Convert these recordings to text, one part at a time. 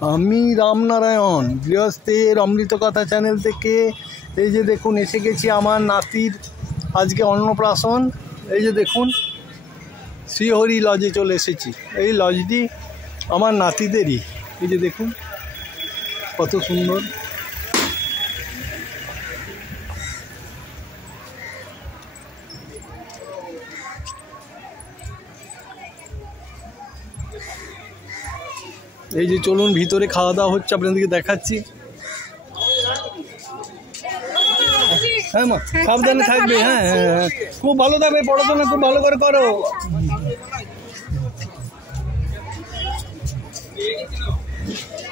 আমি রামনারায়ণ গৃহস্থের অমৃত কথা চ্যানেল থেকে। এই যে দেখুন এসে গেছি আমার নাতির আজকে অন্নপ্রাশন। এই যে দেখুন শ্রীহরি লজে চলে এসেছি। এই লজটি আমার নাতিদেরই। এই যে দেখুন কত সুন্দর। এই যে চলুন ভিতরে খাওয়া দাওয়া হচ্ছে, আপনাদেরকে দেখাচ্ছি। হ্যাঁ মা, সাবধানে থাকবে। হ্যাঁ হ্যাঁ হ্যাঁ, খুব ভালো থাকবে, পড়াশোনা খুব ভালো করে করো।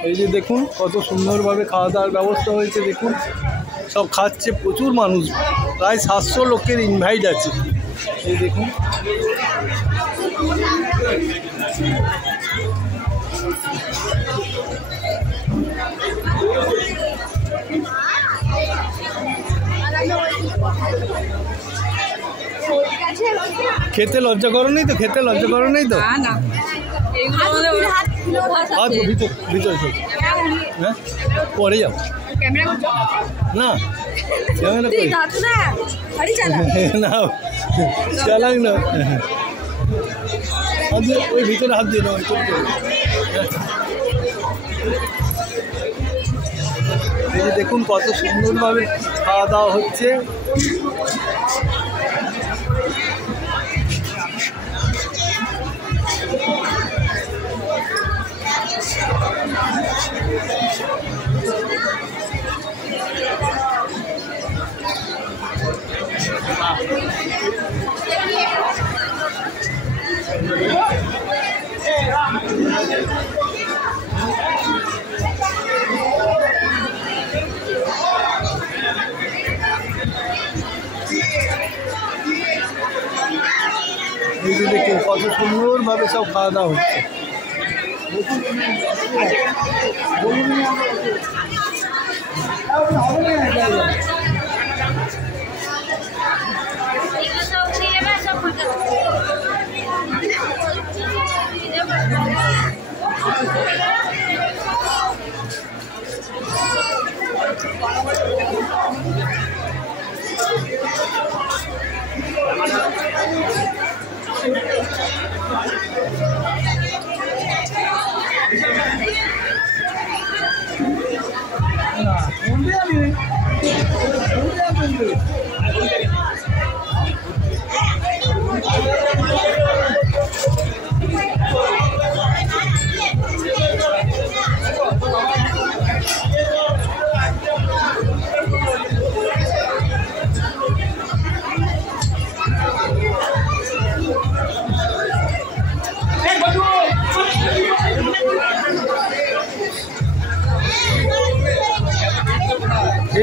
এই যে দেখুন কত সুন্দরভাবে খাওয়া দাওয়ার ব্যবস্থা হয়েছে। দেখুন সব খাচ্ছে, প্রচুর মানুষ, প্রায় 700 লোকের ইনভাইট আছে। এই দেখুন খেতে লজ্জা করো নেই তো? খেতে লজ্জা করো নেই তো? ভিতরে হ্যাঁ, পরে যাও না, না চালাক না, ওই ভিতরে হাত দিয়ে দাও। এই যে দেখুন কত সুন্দরভাবে খাওয়া দাওয়া হচ্ছে। এই যে দেখুন কত সুন্দরভাবে সব খাওয়া দাওয়া হচ্ছে।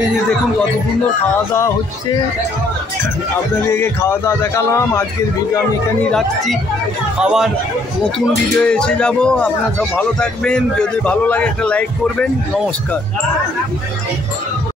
এই যে দেখুন কত সুন্দর খাওয়া দাওয়া হচ্ছে। আপনাদেরকে খাওয়া দাওয়া দেখালাম। আজকের ভিডিও আমি এখানেই রাখছি, আবার নতুন ভিডিও এসে যাব। আপনারা সব ভালো থাকবেন, যদি ভালো লাগে একটা লাইক করবেন। নমস্কার।